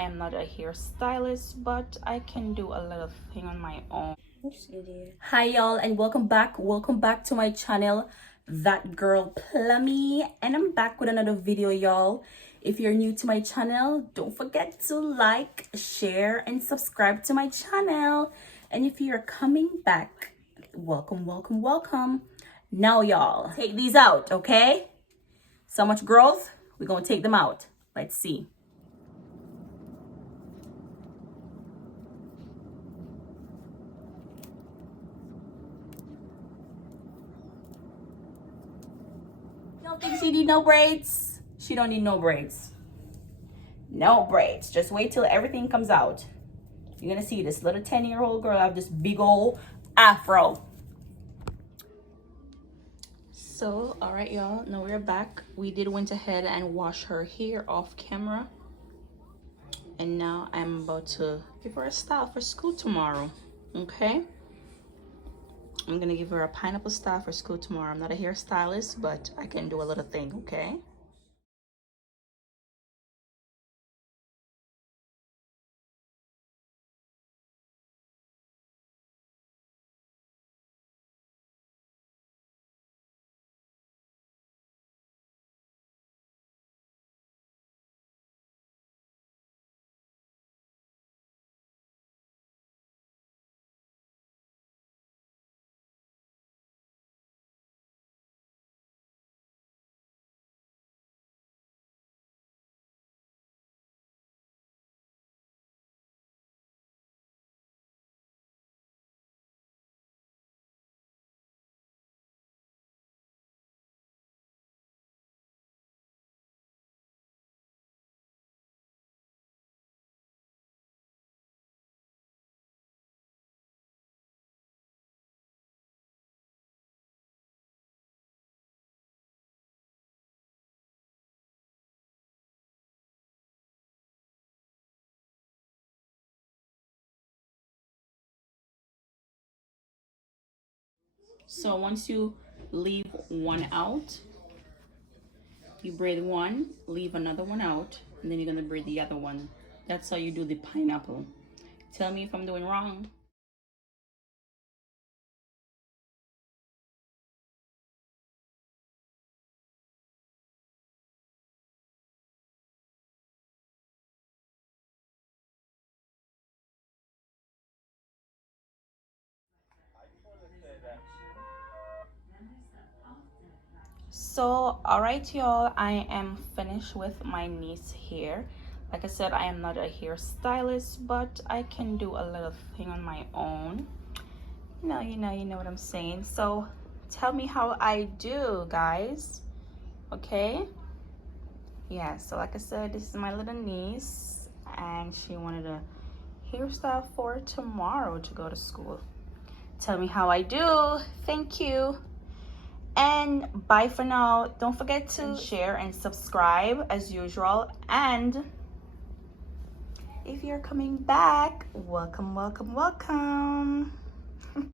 I am not a hairstylist, but I can do a little thing on my own. Hi y'all, and welcome back to my channel, That Girl Plummy, and I'm back with another video, y'all. If you're new to my channel, don't forget to like, share, and subscribe to my channel. And if you're coming back, welcome. Now y'all, take these out, okay? So much growth, we're gonna take them out. Let's see. Don't think she need no braids. She don't need no braids. No braids. Just wait till everything comes out. You're gonna see this little 10-year-old girl have this big old afro. So, all right, y'all. Now we're back. We went ahead and wash her hair off camera, and now I'm about to give her a style for school tomorrow. Okay. I'm gonna give her a pineapple style for school tomorrow. I'm not a hairstylist, but I can do a little thing, okay? So once you leave one out, you braid one, leave another one out, and then you're gonna braid the other one. That's how you do the pineapple. Tell me if I'm doing wrong. So, all right, y'all, I am finished with my niece hair. Like I said, I am not a hairstylist, but I can do a little thing on my own. You know what I'm saying. So tell me how I do, guys. Okay? Yeah, so like I said, this is my little niece, and she wanted a hairstyle for tomorrow to go to school. Tell me how I do. Thank you. And bye for now. Don't forget to share and subscribe as usual. And if you're coming back, welcome.